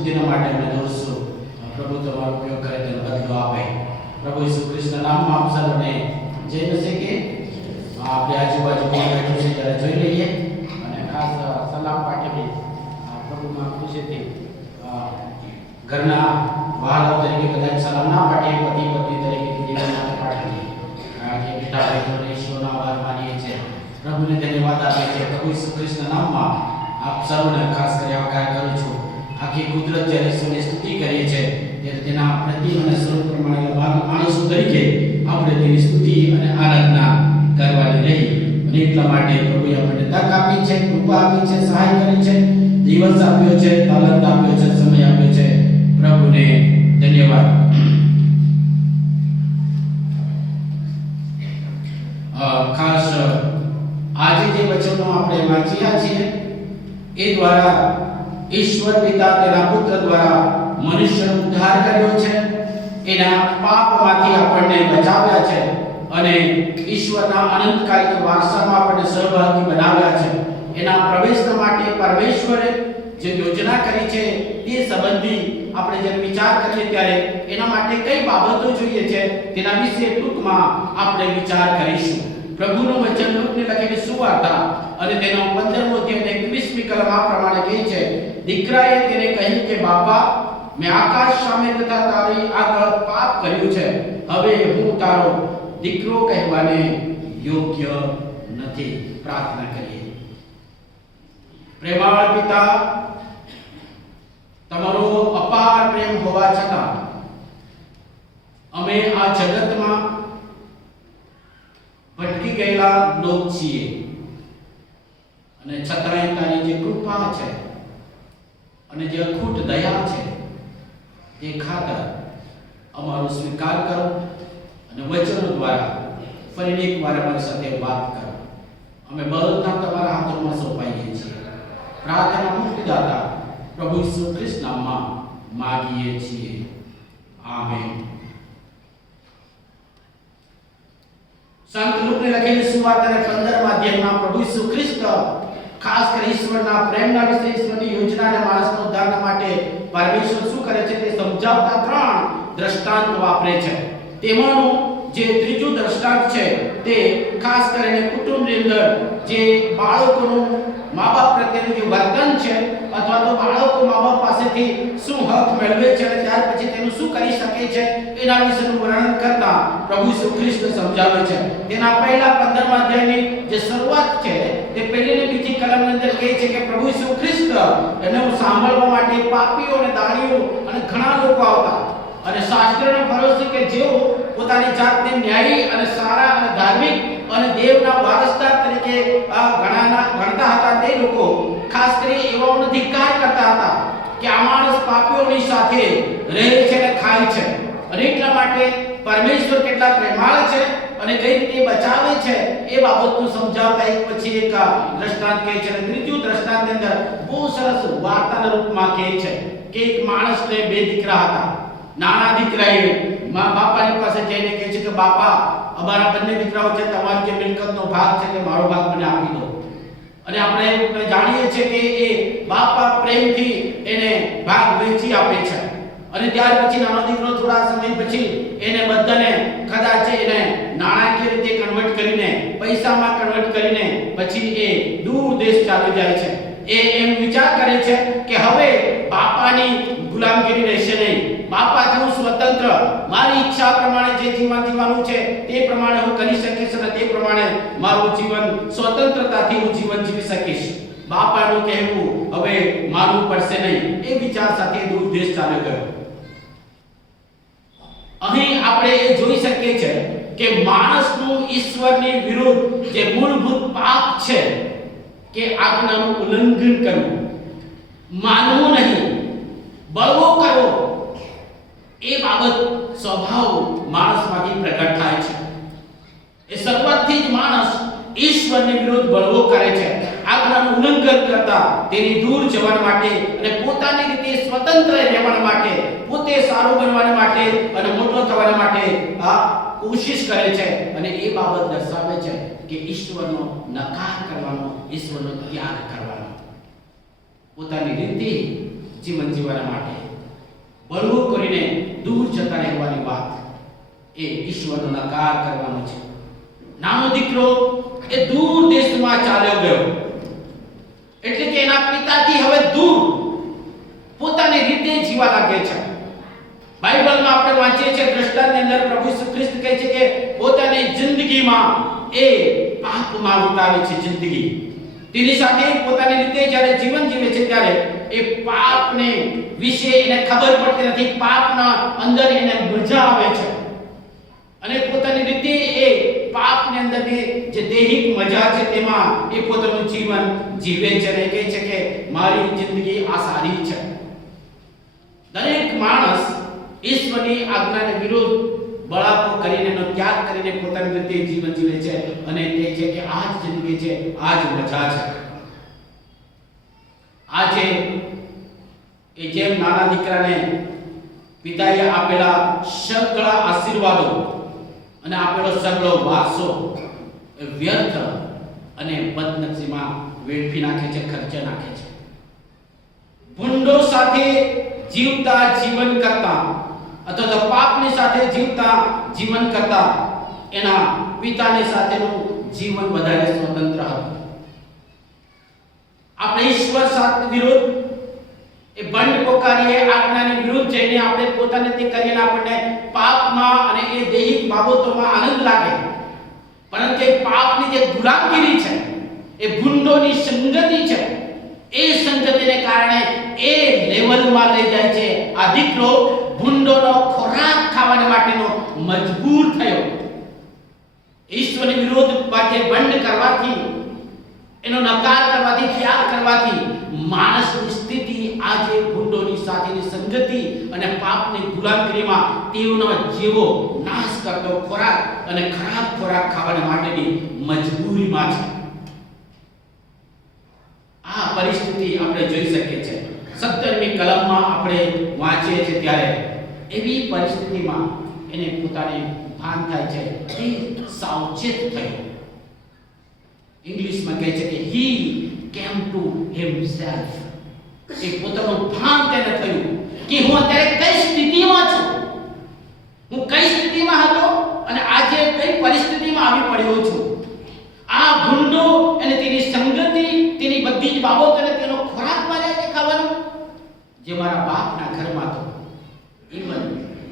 સ્તુતિના માટે અમે દોરશું. પ્રભુ તમારો ઉપયોગ કરે તેનો બદલો આપે. પ્રભુ ઈસુ ખ્રિસ્તના નામમાં આપ સર્વને જય મસીહ કે આપણે આજુબાજુ કોણ બેઠું છે ત્યારે જોઈ લઈએ અને ખાસ સલામ પાઠવી પ્રભુમાં ખુશીથી ઘરના વહાલો તરીકે કદાચ સલામ ના પાઠવીએ, પતિ પત્ની તરીકે જીવનમાં પાઠવીએ કે બેટા ભાઈઓને ઈશ્વરનો આભાર માનીએ છીએ, પ્રભુને ધન્યવાદ આપીએ છીએ. પ્રભુ ઈસુ ખ્રિસ્તના નામમાં આપ સર્વને ખાસ કરી આવકાર કરું છું. આખી કુદરત જ્યારે ઈશ્વરની સ્તુતિ કરીએ છીએ ત્યારે તેના પ્રતિમ અને સ્વરૂપ પ્રમાણે માણસો તરીકે આપણે તેની સ્તુતિ અને આરાધના કરવાની રહી. અને એટલા માટે પ્રભુએ આપણને તક આપી છે, કૃપા આપી છે, સહાય કરી છે, દિવસ આપ્યો છે, તાલંત આપ્યો છે, સમય આપ્યો છે. પ્રભુને ધન્યવાદ. ખાસ આજે જે વચનો આપણે વાંચ્યા છીએ એ દ્વારા ઈશ્વર પિતા તેના પુત્ર દ્વારા મનુષ્યનો ઉદ્ધાર કર્યો છે, એના પાપમાંથી આપણને બચાવ્યા છે અને ઈશ્વરના અનંતકાલિક વારસામાં આપણને સહભાગી બનાવ્યા છે. એના પ્રવેશના માટે પરમેશ્વરે જે યોજના કરી છે તે સંબંધી આપણે જ્યારે વિચાર કરીએ ત્યારે એના માટે કઈ બાબતો જોઈએ છે તેના વિશે ટૂંકમાં આપણે વિચાર કરીશું. પ્રભુનું વચન લુકને લખેલી સુવાર્તા અને તેનો 15મો અધ્યાય 21મી કલમ આ પ્રમાણે કહે છે, દીકરાએ તેને કહ્યું કે બાપા, મેં આકાશ સામે તથા તારી આગળ પાપ કર્યું છે, હવે હું તારો દીકરો કહેવાને યોગ્ય નથી. પ્રાર્થના કરીએ. પ્રેમાળ પિતા, તમારો અપાર પ્રેમ હોવા છતાં અમે આ જગતમાં ભટકી ગયેલા લોક છીએ અને છતાંય તારી જે કૃપા છે અને જે અખૂટ દયા છે તે ખાતર અમારો સ્વીકાર કરો અને વચનો દ્વારા ફરી એકવાર અમારી સાથે વાત કરો. અમે બધા તમારા હાથોમાં સોંપાઈએ છીએ. પ્રાર્થના મુક્તિદાતા પ્રભુ ઈસુ ખ્રિસ્તના નામમાં માંગીએ છીએ. આમેન. સંત લુકને લખેલી સુવાર્તાના 15મા અધ્યાયમાં પ્રભુ ઈસુ ખ્રિસ્ત ખાસ કરી ઈશ્વરના પ્રેમના વિશે, ઈશ્વરની યોજનાને માણસના ઉદ્ધાર માટે પરમેશ્વર શું કરે છે તે સમજાવતા 3 દ્રષ્ટાંત વાપરે છે. તેમાંનું જે ત્રીજું દ્રષ્ટાંત છે તે ખાસ કરીને કુટુંબની અંદર જે બાળકોનું મા બાપ પ્રત્યેનું જે વર્તન છે અથવા તો બાળકો મા બાપ પાસેથી શું હક મેળવે છે અને ત્યાર પછી તેનું શું કરી શકે છે એના વિશેનું વર્ણન કરતા પ્રભુ ઈસુ ખ્રિસ્ત સમજાવે છે. તેના પહેલા 15મા અધ્યાયની જે શરૂઆત છે તે પહેલી અને બીજી કલમની અંદર કહે છે કે પ્રભુ ઈસુ ખ્રિસ્ત એને સાંભળવા માટે પાપીઓ અને દાણીઓ અને ઘણા લોકો આવતા અને શાસ્ત્રનો ભરોસે કે જેઓ પોતાની જાતને ન્યાયી અને સારા અને ધાર્મિક અને દેવના વારસદાર તરીકે ગણતા હતા, તે લોકો ખાસ કરી એવાઓનો ધિક્કાર કરતા હતા કે આ માણસ પાપીઓની સાથે રહે છે અને ખાય છે. અને એટલા માટે પરમેશ્વર કેટલા પ્રેમાળ છે અને કઈ રીતે બચાવે છે એ બાબતનું સમજાવતા એક પછી એક દ્રષ્ટાંત કહે છે. અને ત્રીજું દ્રષ્ટાંતની અંદર બહુ સરસ વાર્તાના રૂપમાં કહે છે કે એક માણસને 2 દીકરા હતા. નાના દીકરાએ બાપાની પાસે જઈને કહે છે કે બાપા, અમારા બંને દીકરાઓ છે, તમારી જે મિલકતનો ભાગ છે તે મારો ભાગ મને આપી દો. અને આપણે જાણીએ છીએ કે એ બાપા પ્રેમથી એને ભાગ વેચી આપે છે. અને ત્યાર પછી નાનો દીકરો થોડા સમય પછી એને બધાને કદાચ એને નાણાકીય રીતે કન્વર્ટ કરીને, પૈસામાં કન્વર્ટ કરીને પછી એ દૂર દેશ ચાલી જાય છે. એ એમ વિચાર કરે છે કે હવે બાપાની ગુલામગીરી રહેશે નહીં, બાપાથી હું સ્વતંત્ર, મારી ઈચ્છા પ્રમાણે જે જીવન જીવવાનું છે તે પ્રમાણે હું કરી શકીશ અને તે પ્રમાણે મારું જીવન સ્વતંત્રતાથી હું જીવન જીવી શકીશ. બાપાનું કહેવું હવે માનવું પડશે નહીં, એ વિચાર સાથે દૂર દેશ ચાલ્યો ગયો. અહીં આપણે એ જોઈ શકીએ છીએ કે માણસનું ઈશ્વરની વિરુદ્ધ જે મૂળભૂત પાપ છે કે આજ્ઞાનું ઉલ્લંઘન કરવું, માનવું નહીં, બળવો કરવો, એ બાબત સ્વભાવ માણસમાંથી પ્રગટ થાય છે. એ શરૂઆતથી જ માણસ ઈશ્વરની વિરુદ્ધ બળવો કરે છે, આજ્ઞાનું ઉલ્લંઘન કરતા તેની દૂર જવા માટે અને પોતાની રીતે સ્વતંત્ર રહેવા માટે, પોતે સારું બનવા માટે અને મોટો થવા માટે આ કોશિશ કરે છે. અને એ બાબત દર્શાવે છે કે ઈશ્વરનો નકાર કરવાનો, ઈશ્વરનો ત્યાગ કરવાનો, પોતાની રીતે જીવન જીવવા માટે બળવું કરીને દૂર જતા રહેવાની વાત એ ઈશ્વરનો નકાર કરવાનો છે. નાનો દીકરો એ દૂર દેશમાં ચાલ્યો ગયો, એટલે કે એના પિતાથી હવે દૂર પોતાની રીતે જીવવા લાગે છે. બાઇબલમાં આપણે વાંચીએ છીએ, દ્રષ્ટાંતની અંદર પ્રભુ ઈસુ ખ્રિસ્ત કહે છે કે પોતાની જિંદગીમાં એ પાપમાં વિતાવે છે જિંદગી. તેની સાથે પોતાની રીતે જ્યારે જીવન જીવે છે ત્યારે એ પાપને વિશે એને ખબર પડતી નથી. પાપના અંદર એને મજા આવે છે અને પોતાની રીતે એ પાપની અંદરની જે દૈહિક મજા છે તેમાં એ પોતાનું જીવન જીવે છે અને કહે છે કે મારી જિંદગી આ સારી છે. દરેક માણસ ઈશ્વરની આજ્ઞાને વિરુદ્ધ બળાપો કરીને એનો ત્યાગ કરીને પોતાની રીતે જીવન જીવે છે અને કહે છે કે આ જ જિંદગી છે, આ જ મજા છે. આજે એ જેમ નાના દીકરાને પિતાએ આપેલા સગળા આશીર્વાદો અને આપેલો સગળો વારસો વ્યર્થ અને બદનસીબમાં વેડફી નાખે છે, ખર્ચે નાખે છે. ભૂંડો સાથે જીવતા જીવન કરતા અથવા તો પાપની સાથે જીવતા જીવન કરતા એના પિતાની સાથેનું જીવન વધારે સ્વતંત્ર હતું. આપણે ઈશ્વર સાથે વિરુદ્ધ એ બંધ પોકારીએ, આજ્ઞાની વિરુદ્ધ જઈને આપણે પોતાને તે કરીને આપણને પાપમાં અને એ દૈહિક બાબતોમાં આનંદ લાગે, પરંતુ એ પાપની જે ગુલામગીરી છે, એ ભૂંડોની સંગતિ છે, એ સંગતિને કારણે એ લેવલમાં લઈ જાય છે. આ દીકરો ભૂંડોનો ખોરાક ખાવા માટેનો મજબૂર થયો. ઈશ્વરની વિરુદ્ધ વાક્ય બંધ કરવાથી, એનો નકાર કરવાથી, ત્યાગ કરવાથી માણસની સ્થિતિ આજે ભૂંડોની સાથેની સંગતિ અને પાપની ગુલામગીરીમાં તેઓનો જીવો નાશ કરતો ખોરાક અને ખરાબ ખોરાક ખાવા માટેની મજબૂરીમાં છે. આ પરિસ્થિતિ આપણે જોઈ શકીએ છીએ. 17મી કલમમાં આપણે વાંચીએ છીએ ત્યારે એવી પરિસ્થિતિમાં એને પોતાને ભાન થાય છે, એ સાવચેત થયો. ઇંગ્લિશમાં કહે છે કે he came to himself. એ પોતાનું ભાન તેને થયું કે હું અત્યારે કઈ સ્થિતિમાં છું, હું કઈ સ્થિતિમાં હતો અને આજે કઈ પરિસ્થિતિમાં આવી પડ્યો છું. આ ભૂંડો અને તેની સંગતિ, તેની બધી જ બાબતોને તેનો ખોરાક મારે ખાવાનું, જે મારા બાપના ઘરમાં તો ઈવન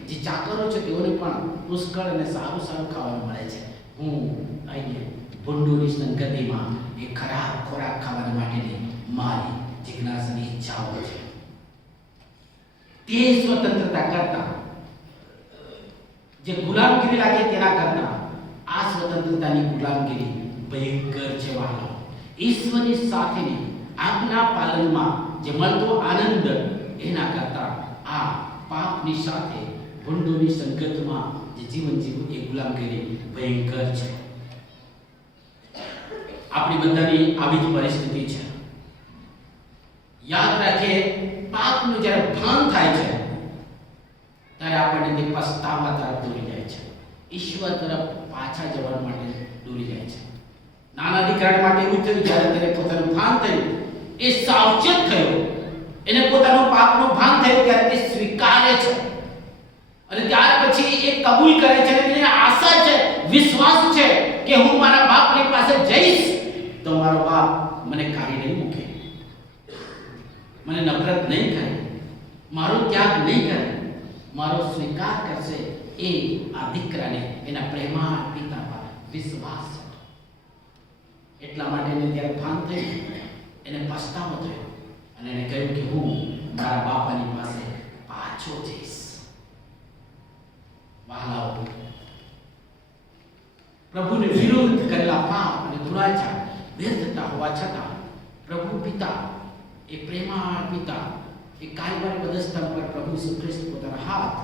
જે ચાકરો છે તેઓને પણ પુષ્કળ અને સારું સારું ખાવાનું મળે છે. હું અહીંયા ભૂંડોની સંગતિમાં એ ખરાબ ખોરાક ખાવા માટેની મારી જિજ્ઞાસાની ઈચ્છાઓ છે. તે સ્વતંત્રતા કરતા જે ગુલામગીરી લાગે તેના કરતા આ સ્વતંત્રતાની ગુલામગીરી ભયંકર છે. વાલો, ઈશ્વરની સાથેની આજ્ઞા પાલનમાં જે મળતો આનંદ એના કરતા આ પાપની સાથે ભૂંડોની સંગતમાં જે જીવન જીવવું એ ગુલામગીરી ભયંકર છે. આપણી બધાની આવી જ પરિસ્થિતિ છે. યાદ રાખીએ, પાપનું જ્યારે ભાન થાય છે ત્યારે આપણને તે પસ્તાવા તરફ દોરી જાય છે, ઈશ્વર તરફ પાછા જવા માટે દોરી જાય છે. નાના દીકરા માટે એવું થયું, જ્યારે તેને પોતાનું ભાન થયું, એ સાવચેત થયો, એને પોતાનું પાપનું ભાન થયું ત્યારે તે સ્વીકારે છે અને ત્યાર પછી એ કબૂલ કરે છે. એને આશા છે, વિશ્વાસ છે કે હું મારા બાપની પાસે જઈશ તો મારો બાપ મને કાઢી નહીં મૂકે, મને નફરત નહીં કરે, મારો ત્યાગ નહીં કરે, મારો સ્વીકાર કરશે. એ આ દીકરાને એના પ્રેમાળ પિતા પર વિશ્વાસ હતો. એટલા માટે એને ત્યારે ભાન થયું, એને પસ્તાવો થયો અને એને કહ્યું કે હું મારા બાપાની પાસે પાછો જઈશ. વહાલાઓ, પ્રભુને વિરુદ્ધ કરેલા પાપ અને દુરાચાર વ્યર્થતા હોવા છતાં પ્રભુ પિતા, એ પ્રેમાળ પિતા, એ કાલવારી પદસ્તંભ પર પ્રભુ ઈસુ ખ્રિસ્ત પોતાના હાથ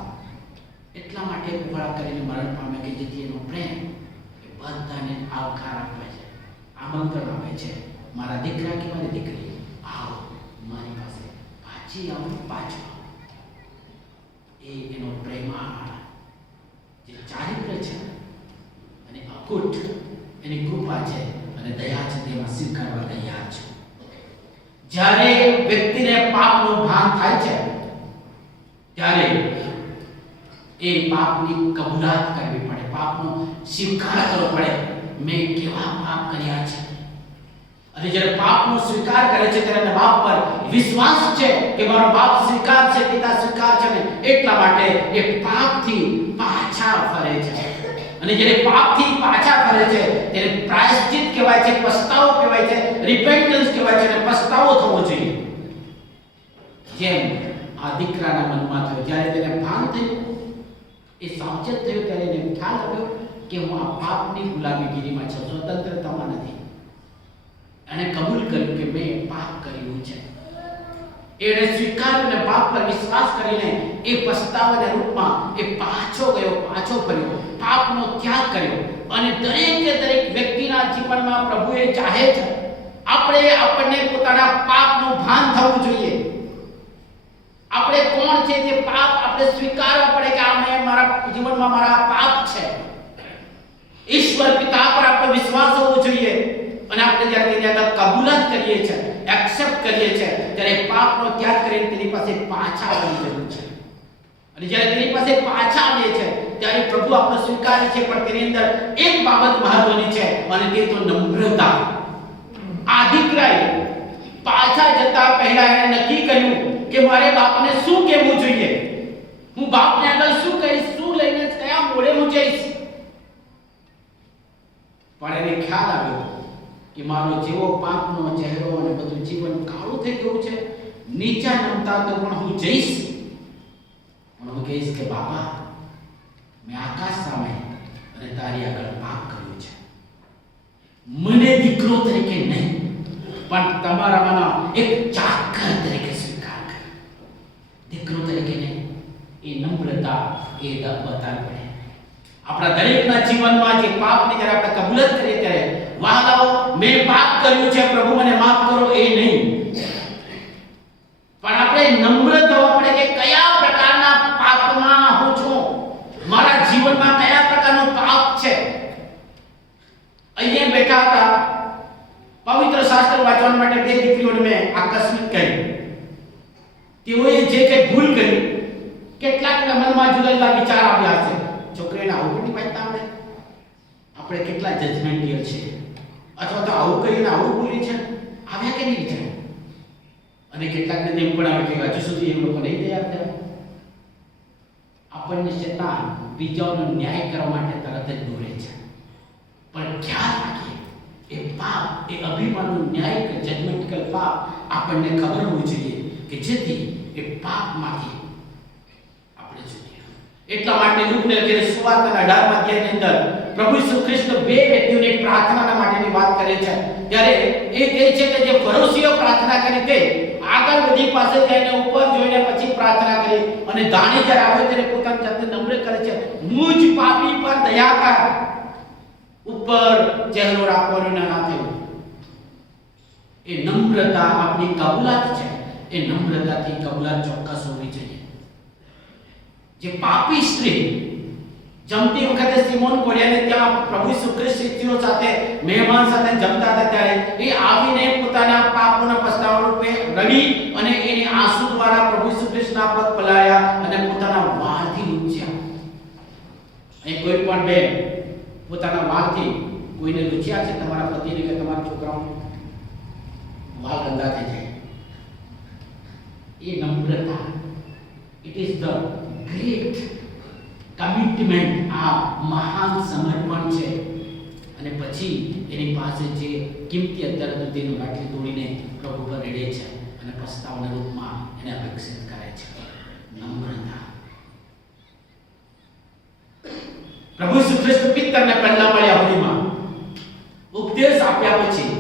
એટલા માટે ઉભા કરીને મરણ પામે કે જેથી એનો પ્રેમ એ બધાને આવકાર આપે છે, આમંત્રણ આપે છે. મારા દીકરા કે મારી દીકરી, આવો મારી પાસે પાછી આવો, પાછો. એ એનો પ્રેમાળ જે ચારિત્ર્ય છે અને અકૂટ એની કૃપા છે અને દયા છે, તેમાં સ્વીકારવા તૈયાર છે. જ્યારે વ્યક્તિને પાપનું ભાન થાય છે ત્યારે એ પાપની કબૂલાત કરવી પડે, પાપનો સ્વીકાર કરવો પડે. મેં કેવા પાપ કર્યા છે. અને જ્યારે પાપનો સ્વીકાર કરે છે ત્યારે બાપ પર વિશ્વાસ છે કે મારો બાપ સ્વીકાર છે, પિતા સ્વીકાર છે ને એટલા માટે એ પાપથી પાછા ફરે છે. અને જ્યારે પાપથી પાછા ફરે છે ત્યારે પ્રાયશ્ચિત કહેવાય છે, પસ્તાવો કહેવાય છે, રિપેન્ટન્સ કહેવાય છે, અને પસ્તાવો થવો જોઈએ. જેમ આ દીકરાના મનમાં થયો, જ્યારે તેને ભાન થયું, એ સાવચેત થયો, ત્યારે એને ખ્યાલ આવ્યો કે હું આ પાપની ગુલામીગીરીમાં છું, સ્વતંત્રતામાં નથી. અને કબૂલ કર્યું કે મેં પાપ કર્યું છે. એણે સ્વીકાર્યું, પાપ પર વિશ્વાસ કરીને એ પસ્તાવાના રૂપમાં એ પાછો ગયો, પાછો ફર્યો, પાપનો ત્યાગ કર્યો. અને દરેક વ્યક્તિના જીવનમાં પ્રભુએ ચાહે છે આપણને પોતાના પાપનું ભાન થવું જોઈએ. આપણે કોણ છે તે પાપ આપણે સ્વીકારવા પડે કે આ મેં મારા જીવનમાં મારા પાપ છે. ઈશ્વર પિતા પર આપણો વિશ્વાસ હોવો જોઈએ. અને આપણે જ્યારે તેની આગળ કબૂલાત કરીએ છીએ, એક્સેપ્ટ કરીએ છીએ, ત્યારે પાપનો ત્યાગ કરીને તેની પાસે પાછા આવવાની જરૂર છે. અને જ્યારે તેની પાસે પાછા આવે છે ત્યારે પ્રભુ આપણો સ્વીકારે છે, પણ તેની અંદર એક બાબત મહત્વની છે અને તે તો નમ્રતા. આ દીકરાએ પાછા જતા પહેલા એને નક્કી કર્યું કે મારે બાપને શું કહેવું જોઈએ, હું બાપને આગળ શું કહીશ, શું લઈને કયા મોડે હું જઈશ. પણ એને ખ્યાલ આવ્યો કે મારો જેવો પાપનો ચહેરો અને બધું જીવન કાળું થઈ ગયું છે, નીચા નમતા તો પણ હું જઈશ, પણ હું કહીશ કે બાપા મેં આકાશ સામે અને તારી આગળ પાપ કર્યું છે. મને દીકરો તરીકે નહીં પણ તમારામાંના એક ચાકર તરીકે સ્વીકાર કર. દીકરો તરીકે નહીં, એ નમ્રતા એ બતાવવી પડે. આપણા દરેકના જીવનમાં જે પાપની જ્યારે આપણે કબૂલાત કરીએ ત્યારે વાલાઓ મેં પાપ કર્યું છે, પ્રભુ મને માફ કરો, એ નહીં, પણ આપણે નમ્ર થવા પડે કે કયા પ્રકારના પાપમાં હું છું, મારા જીવનમાં કયા પ્રકારનો પાપ છે. અહીંયા બેઠા હતા, પવિત્ર શાસ્ત્ર વાંચવા માટે બે દીકરીઓને મેં આકસ્મિક કહ્યું. તેઓએ જે કંઈ ભૂલ કરી, કેટલાકના મનમાં જુદા જુદા વિચાર આવ્યા છે. છોકરીને આવું પણ વાંચતા આવડે, આપણે કેટલા જજમેન્ટિયલ છે, અથવા તો આવું કરીને આવું બોલી છે, આવ્યા કે નહીં વિચાર. અને કેટલાકને તેમ પણ આવે કે હજુ સુધી એ લોકો નહીં તૈયાર થયા. આપણને શેતાન બીજાઓનો ન્યાય કરવા માટે તરત જ દોરે છે. પણ ખ્યાલ રાખીએ, એ પાપ, એ અભિમાનનો ન્યાય કે જજમેન્ટિકલ પાપ આપણને ખબર હોવી જોઈએ કે જેથી એ પાપમાંથી આપણે છૂટીએ. એટલા માટે લુકને લખેલી સુવાર્તાના 18મા અધ્યાયની અંદર પ્રભુ ઈસુ ખ્રિસ્ત બે વ્યક્તિઓની પ્રાર્થના માટેની વાત કરે છે. ત્યારે એ કહે છે કે જે ફરોશીઓ પ્રાર્થના કરી તે આગળ વધી પાસે જઈને ઉપર જોઈને પછી પ્રાર્થના કરી, અને દાણી જ્યારે આવે ત્યારે પોતાની જાતને નમ્ર કરે છે, મુજ પાપી પર દયા કર. ઉપર ચહેરો રાખવાનો ના થયો. એ નમ્રતા આપણી કબૂલાત છે. એ નમ્રતાથી કબૂલાત ચોક્કસ હોવી જોઈએ. જે પાપી સ્ત્રી જમતી વખતે સિમોન કોડિયાને ત્યાં પ્રભુ ઈસુ ખ્રિસ્ત સ્ત્રીઓ સાથે મહેમાન સાથે જમતા હતા ત્યારે એ આવીને પોતાના પાપોના પસ્તાવા રૂપે રડી અને એની આંસુ દ્વારા પ્રભુ ઈસુ ખ્રિસ્તના પગ પલાળ્યા અને પોતાના વાળથી લૂછ્યા. અહીં કોઈ પણ બેન પોતાના વાળથી કોઈને લૂછ્યા છે? તમારા પતિને કે તમારા છોકરાઓને વાળ ગંદા થઈ જાય. એ નમ્રતા, it is the great commitment. આ મહાન સમર્પણ છે. અને પછી એની પાસે જે કિંમતી અત્યાર સુધીનું લાઠી તોડીને પ્રભુ પર રેડે છે અને પસ્તાવાના રૂપમાં એને અપેક્ષિત કરે છે. નમ્રતા. પ્રભુ ઈસુ ખ્રિસ્ત પિત્તરને પહેલા મળ્યા હોળીમાં ઉપદેશ આપ્યા પછી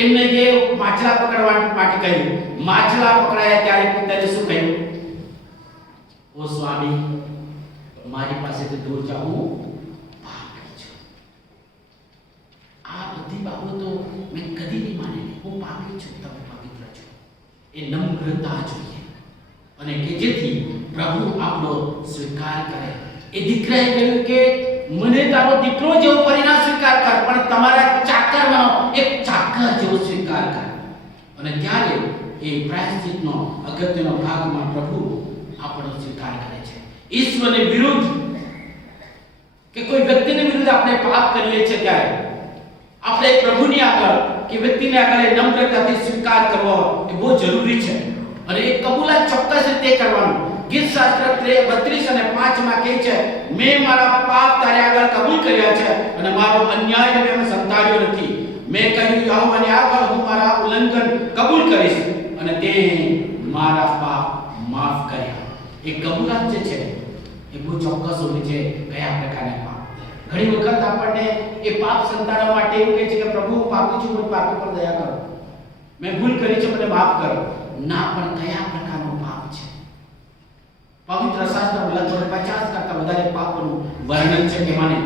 એમને જે માછલા પકડવા માટે કહ્યું, માછલા પકડાયા ત્યારે પિત્તરે શું કહ્યું? ઓ સ્વામી, મારી પાસેથી દૂર જાઓ, હું પાપી છું. આ બધી બાબતો મેં કદી નહીં માની. હું પાપી છું, તમે પવિત્ર છો. એ નમ્રતા જોઈએ અને કે જેથી પ્રભુ આપણો સ્વીકાર કરે. એ દીકરાએ કહ્યું કે મને તારો દીકરો જેવો પરિણામ સ્વીકાર કર, પણ તમારા ચાકરનો એક ચાકર જેવો સ્વીકાર કર. અને ત્યારે એ પ્રાયશ્ચિતનો અગત્યનો ભાગમાં પ્રભુ આપણો સ્વીકાર કરે છે. ઈશ્વરની વિરુદ્ધ કે કોઈ વ્યક્તિની વિરુદ્ધ આપણે પાપ કરીએ છીએ ત્યારે આપણે પ્રભુની આગળ કે વ્યક્તિને આગળ નમ્રતાથી સ્વીકાર કરવો એ બહુ જરૂરી છે. અને એ કબૂલાત ચોક્કસ રીતે કરવાનું. ગીત શાસ્ત્ર 32 અને 5 માં કહે છે, મેં મારા પાપ તારે આગળ કબૂલ કર્યા છે અને મારો અન્યાય મેં સંતાડ્યો નથી. મેં કહ્યું યહોવાની આગળ હું મારા ઉલ્લંઘન કબૂલ કરીશ અને તે મારા પાપ માફ કર્યા. એ કબૂલાત જે છે એ બહુ ચોક્કસ હોય છે કયા પ્રકારના પાપ. ઘણી વખત આપણને એ પાપ સંતાડવા માટે એવું કહે છે કે પ્રભુ હું પાપી છું, મને પાપી પર દયા કરો, મેં ભૂલ કરી છે, મને માફ કરો. ના, પણ કયા પ્રકારનો પાપ છે? પવિત્ર શાસ્ત્રમાં લગભગ 50 કરતા વધારે પાપોનું વર્ણન છે. એમાંને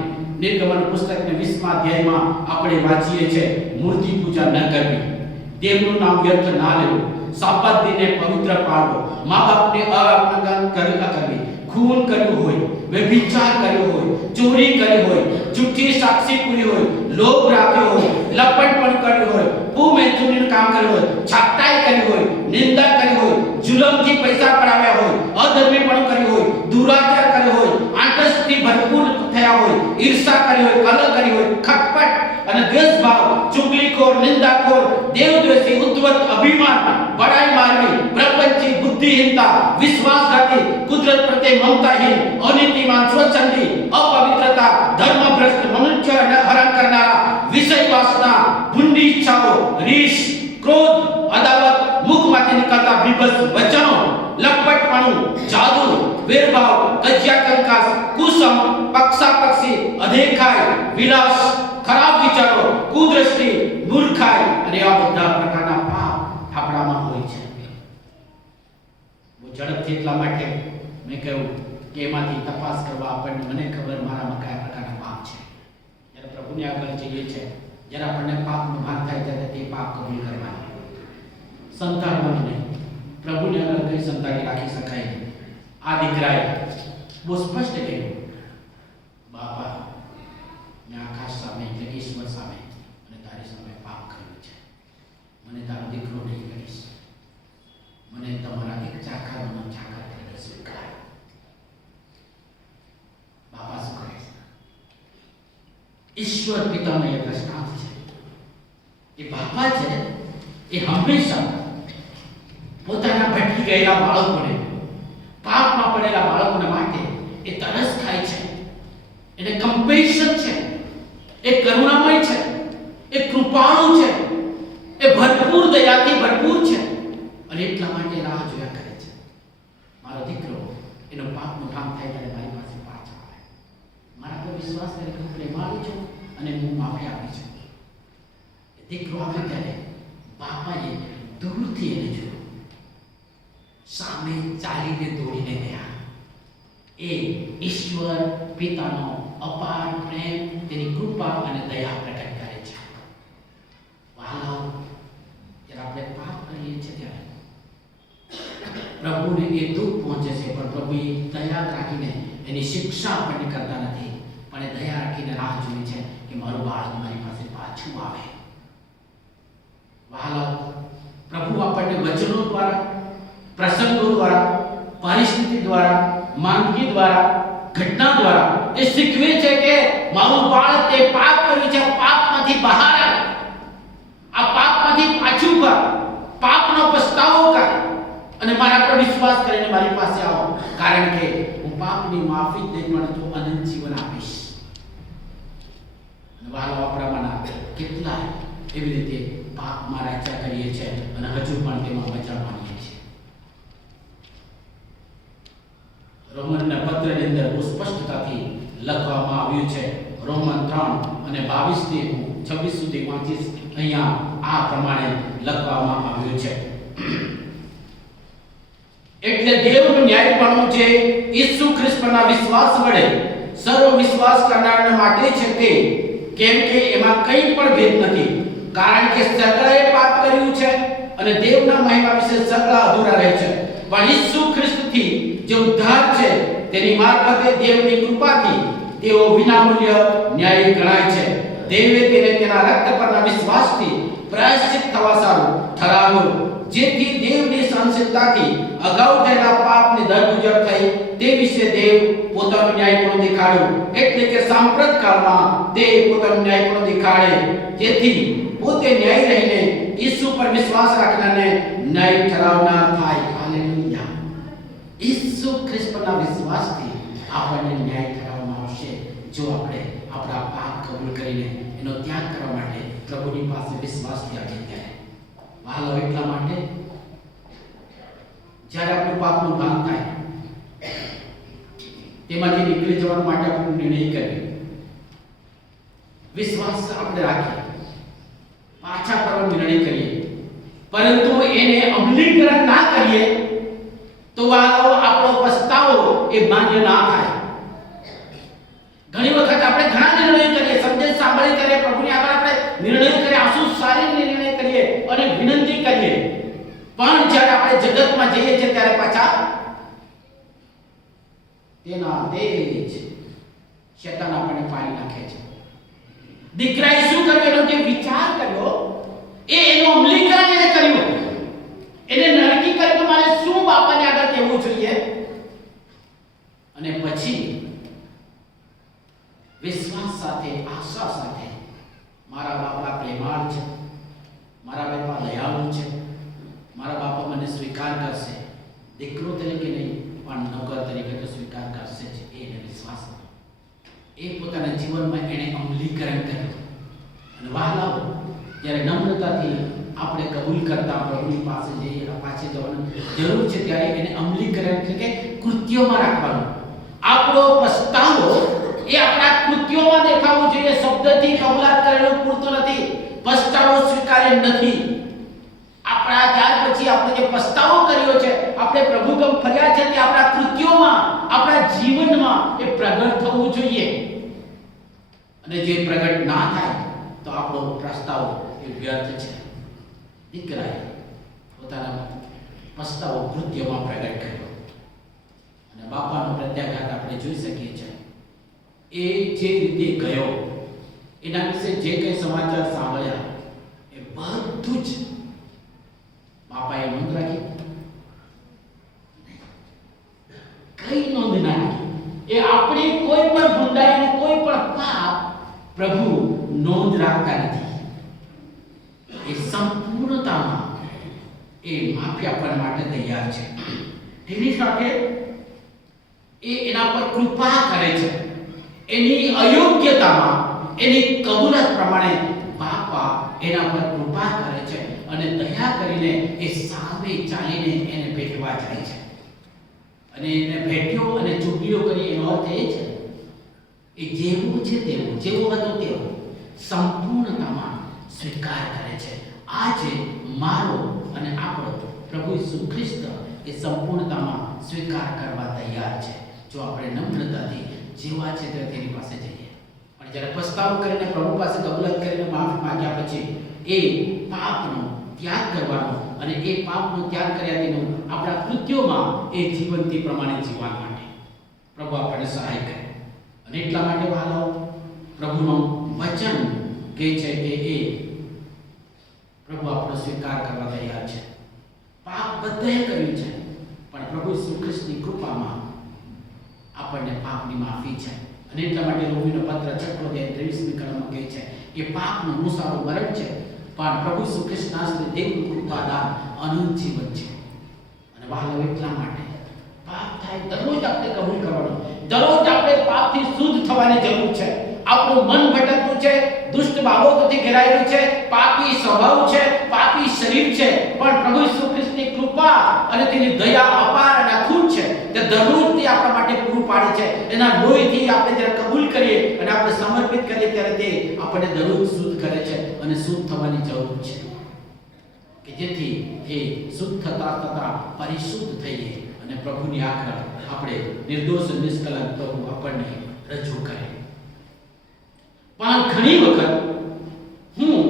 નિર્ગમન પુસ્તકના 20મા અધ્યાયમાં આપણે વાંચીએ છીએ, મૂર્તિ પૂજા ન કરવી, દેવનું નામ વ્યર્થ ના લેવું, સાબત દિને પવિત્ર પાળવો, મા બાપને અપમાન કરવી, ખૂન કર્યું હોય, વ્યભિચાર કર્યો હોય, ચોરી કરી હોય, જૂઠી સાક્ષી પૂરી હોય, લોભ રાખ્યો હોય, લપટપણ કર્યું હોય, ભૂમૈથુનીનું કામ કર્યું હોય, છાટાઈ કરી હોય, નિંદા કરી હોય, જુલમથી પૈસા પડાવ્યા હોય, અધર્મીપણું કર્યું હોય, દુરાચાર કર્યો હોય, આંતરથી ભરપૂર થયા હોય, ઈર્ષા કરી હોય, કલહ કરી હોય, ખટપટ અને દ્વેષભાવ, ચુગલીખોર, નિંદાખોર, દેવદ્વેષી, ઉદ્ધત, અભિમાન, બડાઈ મારવી, પ્રપંચી, બુદ્ધિહીનતા, વિશ્વાસઘાતી, કુદરત પ્રત્યે મમતાહીન, અનીતિમાન, સ્વચ્છંદી, અપવિત્રતા, ધર્મભ્રષ્ટ, મનુષ્ય હરણ કરનારા, વિષય વાસના, ભૂંડી ઈચ્છાઓ, રીસ, ક્રોધ, અદાવત, મુખમાંથી નીકળતા બીભત્સ વચનો, લપટપણું, જાદુ, વેરભાવ, કજિયા કંકાસ, કુસમ, પક્ષાપક્ષી, અધેખાઈ, વિલાસ, ખરાબ વિચારો, કુદ્રષ્ટિ, મૂર્ખાઈ અને આ બધા પ્રકારના પાપ આપણામાં હોય છે. ઝડપથી એટલા માટે મેં કહ્યું કે એમાંથી તપાસ કરવા આપણને, મને ખબર મારામાં કયા પ્રકારના પાપ છે. જ્યારે પ્રભુની આગળ જઈએ છે, જ્યારે આપણને પાપનું ભાન થાય ત્યારે તે પાપ કબૂલ કરવાના, સંતાડવાનું નહીં. પ્રભુની આગળ કઈ સંતાડી રાખી શકાય. આ દીકરાએ બહુ સ્પષ્ટ કહ્યું, બાપા મેં આકાશ સામે એટલે ઈશ્વર સામે અને તારી સામે પાપ કર્યું છે, મને તારો દીકરો નહીં કરીશ, મને તમારા એક ચાકરનો ચાકર તરીકે સ્વીકાર. બાપા શું કહે છે? ઈશ્વર પિતાનો એ દ્રષ્ટાંત છે. એ બાપા છે એ હંમેશા પોતાના ભટકી ગયેલા બાળકોને, પાપમાં પડેલા બાળકોને માટે એ તરસ ખાય છે, એને કમ્પેશન છે, એ કરુણામય છે, એ કૃપાળુ છે, એ ભરપૂર દયાથી ભરપૂર છે અને એટલા માટે રાહ જોયા કરે છે મારો દીકરો એનો પાપનું ભાન થાય ત્યારે મારી પાસે પાછો આવે, મારા પર વિશ્વાસ કરે કે હું પ્રેમાળુ છું અને હું માફી આપી છું. દીકરો આવે ત્યારે બાપાએ દૂરથી એને જોયો, સામે ચાલીને દોડીને ગયા. એ ઈશ્વર પિતાનો અપાર પ્રેમ, તેની કૃપા અને દયા પ્રકટ કરે છે. વાલાઓ, જ્યારે આપણે પાપ કરીએ છીએ ત્યારે પ્રભુને એ દુઃખ પહોંચે છે, પણ પ્રભુ એ દયા રાખીને એની શિક્ષા આપણને કરતા નથી, પણ એ દયા રાખીને રાહ જોઈ છે કે મારું બાળક મારી પાસે પાછું આવે. વાલાઓ, પ્રભુ આપણને વચનો દ્વારા, પ્રસંગો દ્વારા, પરિસ્થિતિ દ્વારા, માંદગી દ્વારા, ઘટના દ્વારા એ શીખવે છે કે મારું બાળક તે પાપ કર્યું છે, પાપમાંથી બહાર આવ, આ પાપમાંથી પાછું કર, પાપનો પસ્તાવો કર અને મારા પર વિશ્વાસ કરીને મારી પાસે આવો, કારણ કે હું પાપની માફી જ નહીં પણ તું અનંત જીવન આપીશ. અને વાલો, આપણામાંના કેટલા એવી રીતે પાપમાં રાખ્યા કરીએ છીએ અને હજુ પણ તેમાં બચાવ માનીએ છીએ. રોમનના પત્રની અંદર બહુ સ્પષ્ટતાથી લખવામાં આવ્યું છે. રોમન 3 અને 22 થી 26 સુધી વાંચીશ. અહીંયા આ પ્રમાણે લખવામાં આવ્યું છે. એટલે દેવનું ન્યાયપણું જે ઈસુ ખ્રિસ્ત પરના વિશ્વાસ વડે સર્વ વિશ્વાસ કરનારને માટે છે તે, કેમ કે એમાં કંઈ પણ ભેદ નથી, કારણ કે સગળાએ પાપ કર્યું છે અને દેવના મહિમા વિશે સગળા અધૂરા રહે છે. પણ ઈસુ ખ્રિસ્તથી જે ઉદ્ધાર છે તેની મારફતે દેવની કૃપાથી તેઓ વિનામૂલ્ય ન્યાયી ગણાય છે. દેવે તેને તેના રક્ત પરના વિશ્વાસથી પ્રાયશ્ચિત થવા સારું ઠરાવ્યું. જેથી દેવની સહનશીલતાથી અગાઉ થયેલા પાપની દરગુજર થઈ તે વિશે દેવ પોતાનું ન્યાયપણું દેખાડ્યું, એટલે કે સાંપ્રત કાળમાં તે પોતાનું ન્યાયપણું દેખાડે, જેથી પોતે ન્યાય રહીને ઈસુ પર વિશ્વાસ રાખનારને ન્યાય ઠરાવનાર થાય. હાલેલુયા. ઈસુ ખ્રિસ્ત પરના વિશ્વાસથી આપણને ન્યાય ઠરાવવામાં આવશે, જો આપણે આપણા પાપ કબૂલ કરીને એનો ત્યાગ કરવા માટે પ્રભુની પાસે વિશ્વાસથી આવીએ ત્યારે. વાલો, એટલા માટે જ્યારે આપણું પાપનું ભાન થાય તેમાંથી નીકળી જવા માટે આપણે નિર્ણય કરીએ, વિશ્વાસ આપણે રાખીએ, પાછા ફરવાનો નિર્ણય કરીએ, પરંતુ એને અમલીકરણ ના કરીએ તો વાલો આપણો પસ્તાવો એ માન્ય ના થાય. ઘણી વખત આપણે ઘણા નિર્ણયો કરીએ, સંદેશ સાંભળી કરીએ, પ્રભુની આગળ આપણે નિર્ણય કરીએ, આંસુ સારી નિર્ણય કરીએ અને વિનંતી કરીએ, પણ જ્યારે આપણે જગતમાં જઈએ છીએ ત્યારે પાછા તેના દેજ શેતાન આપણને પાડી નાખે છે. દીકરાએ શું કર્યું, એનો જે વિચાર કર્યો એનું અમલીકરણ એને કર્યું, એને નક્કી કર્યું કે મારે શું બાપાને આગળ કહેવું જોઈએ, અને પછી વિશ્વાસ સાથે, આશા સાથે મારા બાપા પ્રેમાળ છે, મારા બાપા દયાળુ છે, મારા બાપા મને સ્વીકાર કરશે, દીકરો તરીકે નહીં પણ નોકર તરીકે તો સ્વીકાર કરશે જ, એને વિશ્વાસ એ પોતાના જીવનમાં એને અમલીકરણ કર્યું. અને વહાલાઓ, જ્યારે નમ્રતાથી આપણે કબૂલ કરતા પ્રભુની પાસે જઈએ, પાછે જવાનું જરૂર છે, ત્યારે એને અમલીકરણ એટલે કે કૃત્યોમાં રાખવાનું. આપણો પસ્તાવો એ આપણા કૃત્યોમાં દેખાવું જોઈએ. શબ્દથી કબૂલાત કરેલું પૂરતું નથી, પસ્તાવો સ્વીકાર્ય નથી. આપણા ત્યાર પછી આપણે જે પસ્તાવો કર્યો છે, આપણે પ્રભુગમ ફર્યા છે, તે આપણા કૃત્યોમાં, આપણા જીવનમાં એ પ્રગટ થવું જોઈએ. અને જે પ્રગટ ના થાય તો આપણો પ્રસ્તાવ એ વ્યર્થ છે. દીકરાએ પોતાના પસ્તાવો કૃત્યમાં પ્રગટ કર્યો, અને બાપાનો પ્રત્યાઘાત આપણે જોઈ શકીએ છીએ. એ જે રીતે ગયો, એના વિશે જે કંઈ સમાચાર સાંભળ્યા એ બધું જ બાપાએ નોંધ રાખી, કઈ નોંધ ના રાખી. એ આપણી કોઈ પણ ભૂંડાઈ, કોઈ પણ પાપ પ્રભુ નોંધ રાખતા નથી. એ સંપૂર્ણતામાં એ માફી આપવા માટે તૈયાર છે. તેની સાથે એ એના પર કૃપા કરે છે. એની અયોગ્યતામાં, એની કબૂલાત પ્રમાણે બાપા એના પર કૃપા કરે છે અને દયા કરીને એ સામે ચાલીને એને ભેટવા જાય છે. અને એને ભેટ્યો અને ચૂંટણીઓ કરી, એનો અર્થ એ છે એ જેવું છે તેવું, જેવો હતો તેવો સંપૂર્ણતામાં સ્વીકાર કરે છે. આજે મારો અને આપણો પ્રભુ ઈસુ ખ્રિસ્ત એ સંપૂર્ણતામાં સ્વીકાર કરવા તૈયાર છે, જો આપણે નમ્રતાથી જેવા છે તેની પાસે જઈએ. અને જ્યારે પસ્તાવો કરીને પ્રભુ પાસે કબૂલાત કરીને માફી માંગ્યા પછી એ પાપનો ત્યાગ કરવાનો, અને એ પાપનો ત્યાગ કર્યા તેનું આપણા કૃત્યોમાં એ જીવનથી પ્રમાણે જીવવા માટે પ્રભુ આપણને સહાય કરે. અને એટલા માટે વાલો, પ્રભુનું વચન કહે છે કે એ પ્રભુ આપણો સ્વીકાર કરવા તૈયાર છે. પાપ બધાએ કર્યું છે, પણ પ્રભુ ઈસુ ખ્રિસ્તની કૃપામાં આપણને પાપની માફી છે. અને એટલા માટે રોમીનો પત્ર 6:23 કલમમાં કહે છે કે પાપનું મુસારું મરણ છે, પણ પ્રભુ ઈસુ ખ્રિસ્તના આશ્રિત દેવનું કૃપાદાન અનંત જીવન છે. અને વાલો, એટલા માટે પાપ થાય દરરોજ આપણે કબૂલ કરવાનું, દરરોજ આપણે પાપથી શુદ્ધ થવાની જરૂર છે. આપણું મન ભટકતું છે, દુષ્ટ બાબતોથી ઘેરાયેલું છે, પાપી સ્વભાવ છે, પાપી શરીર છે, પણ પ્રભુ ઈસુ ખ્રિસ્તની કૃપા અને તેની દયા અપાર અને અખૂટ છે. તે દરરોજ તે આપણા માટે પૂરું પાડે છે. એના લોહીથી આપણે જ્યારે કબૂલ કરીએ અને આપણે સમર્પિત કરીએ ત્યારે તે આપણને દરરોજ શુદ્ધ કરે છે. અને શુદ્ધ થવાની જરૂર છે કે જેથી એ શુદ્ધ થતા પરિશુદ્ધ થઈએ અને પ્રભુની આગળ આપણે નિર્દોષ નિષ્કલંક પ્રભુ આપણને રજૂ કરે. પણ ઘણી વખત હું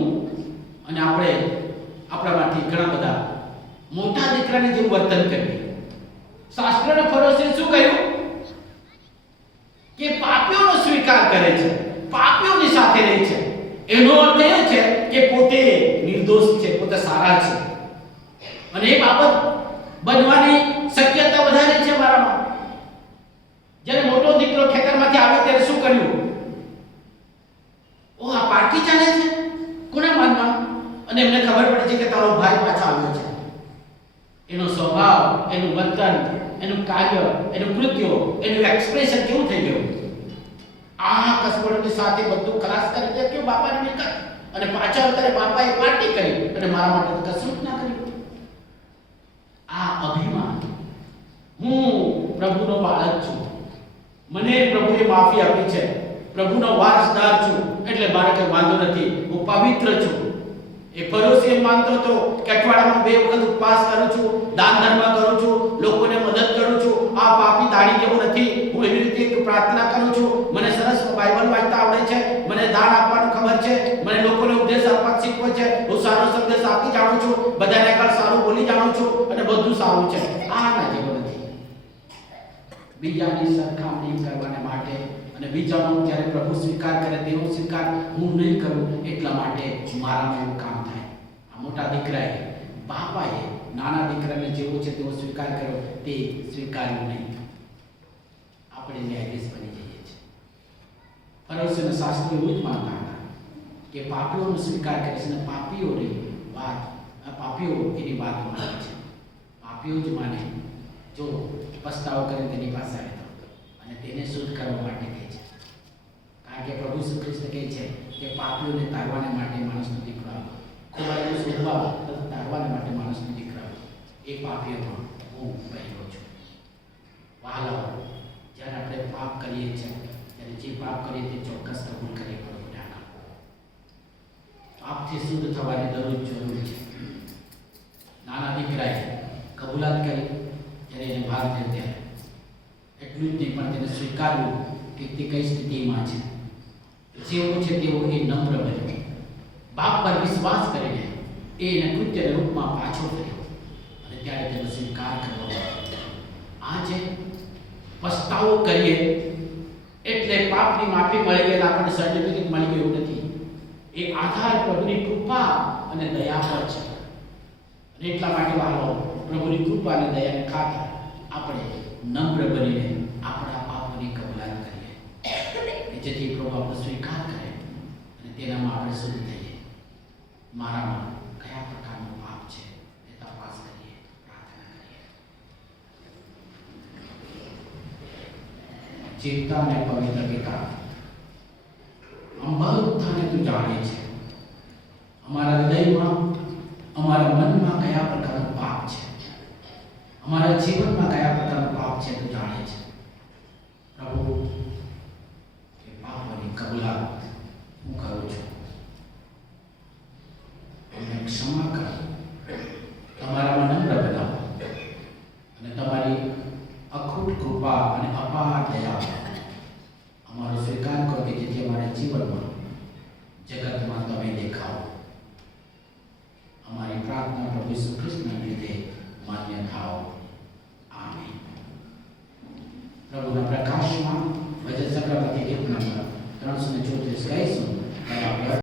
અને આપણે આપણામાંથી ઘણા બધા મોટા દીકરાની જેવું વર્તન કરીએ. શાસ્ત્રના ફરોશીએ શું કહ્યું કે પાપીઓનો સ્વીકાર કરે છે, પાપીઓની સાથે રહે છે. એનો અર્થ એ છે કે પોતે નિર્દોષ છે, પોતે સારા છે. કાર્ય, એનું કૃત્યો, એનું એક્સપ્રેશન કેવું થઈ ગયું? આ કસબડની સાથે બધું ખલાસ કરી દે કે બાપાની મિલકત, અને પાછા અવતારે બાપાએ પાર્ટી કરી અને મારા માટે તો કશું જ ના કર્યું. આ અભિમાન, હું પ્રભુનો બાળક છું, મને પ્રભુએ માફી આપી છે, પ્રભુનો વારસદાર છું, એટલે મારે કઈ વાંધો નથી, હું પવિત્ર છું. એ ફરોશી એમ માનતો હતો કે અઠવાડિયામાં 2 વખત ઉપવાસ કરું છું, દાન ધર્મ કરું છું, લોકોને મદદ કરું છું, આ પાપી દાડી જેવો નથી, હું એવી રીતે એક પ્રાર્થના કરું છું, મને સરસ બાઇબલ વાંચતા આવડે છે, મને દાન આપવાનું ખબર છે, મને લોકોને ઉપદેશ આપવા શીખવે છે, હું સારો સંદેશ આપી જાણું છું, બધાને આગળ સારું બોલી જાણું છું અને બધું સારું છે. આ ના જેવો નથી. બીજાની સરખામણી કરવાને માટે અને બીજાનો જ્યારે પ્રભુ સ્વીકાર કરે તેવો સ્વીકાર હું નહીં કરું, એટલા માટે મારામાં એવું કામ થાય. આ મોટા દીકરાએ, બાપાએ નાના દીકરાને જેવો છે તેવો સ્વીકાર કર્યો, તે સ્વીકાર્યું નહીં. આપણે ન્યાયાધીશ બની જઈએ છીએ. ફરોશીના શાસ્ત્રી એવું જ માનતા હતા કે પાપીઓનો સ્વીકાર કરે છે અને પાપીઓ એની વાત માને છે. પાપીઓ જ માને. જો પસ્તાવો કરીને તેની પાસે આવે તો અને તેને શુદ્ધ કરવા માટે કહે છે. કારણ કે પ્રભુ ઈસુ ખ્રિસ્ત કહે છે કે પાપીઓને તારવાને માટે માણસનો દીકરો આવ્યો, ખોવાયેલું શોધવા તારવાને માટે માણસનો દીકરો આવ્યો. એ પાપીઓમાં હું પહેલો છું. વહાલાઓ, જ્યારે આપણે પાપ કરીએ છીએ ત્યારે જે પાપ કરીએ તે ચોક્કસ કબૂલ કરીએ પ્રભુને આગળ. પાપથી શુદ્ધ થવાની દરરોજ જરૂર છે. નાના દીકરાએ કબૂલાત કરી જ્યારે એને ભાર થયો ત્યારે એટલું જ નહીં પણ તેને સ્વીકાર્યું કે તે કઈ સ્થિતિમાં છે, જેવો છે તેવો એ નમ્ર બન્યો, બાપ પર વિશ્વાસ કરીને એને કૃત્યના રૂપમાં પાછો કર્યો અને ત્યારે તેનો સ્વીકાર કરવો. આજે પસ્તાવો કરીએ એટલે પાપની માફી મળી ગઈ, આપણને સર્ટિફિકેટ મળી ગયું નથી. એ આધાર પ્રભુની કૃપા અને દયા પર છે. અને એટલા માટે વાલો પ્રભુની કૃપા અને દયાને ખાતર આપણે નમ્ર બનીને આપણા પાપોની કબૂલાત કરીએ, જેથી પ્રભુ આપણો સ્વીકાર કરે અને તેનામાં આપણે શુદ્ધ થઈએ. મારામાં કયા પ્રકારનો પાપ છે એ તપાસ કરીએ, પ્રાર્થના કરીએ. જીવતા અને પવિત્ર પિતા, બધાને તું જાણે છે. અમારા હૃદયમાં, અમારા મનમાં કયા પ્રકારનો પાપ છે, અમારા જીવનમાં કયા પ્રકારનો પાપ છે તું જાણે છે. પ્રભુ, એ પાપોની કબૂલાત હું કરું છું. અમને ક્ષમા કરો, તમારામાં નમ્ર બનાવો અને તમારી અખૂટ કૃપા અને અપાર દયા અમારો સ્વીકાર કરો કે જેથી અમારા જીવનમાં, જગતમાં તમે દેખાઓ. અમારી પ્રાર્થના પ્રભુ ઈસુ ખ્રિસ્તના લીધે માન્ય થાઓ. આમીન. પ્રભુના પ્રકાશ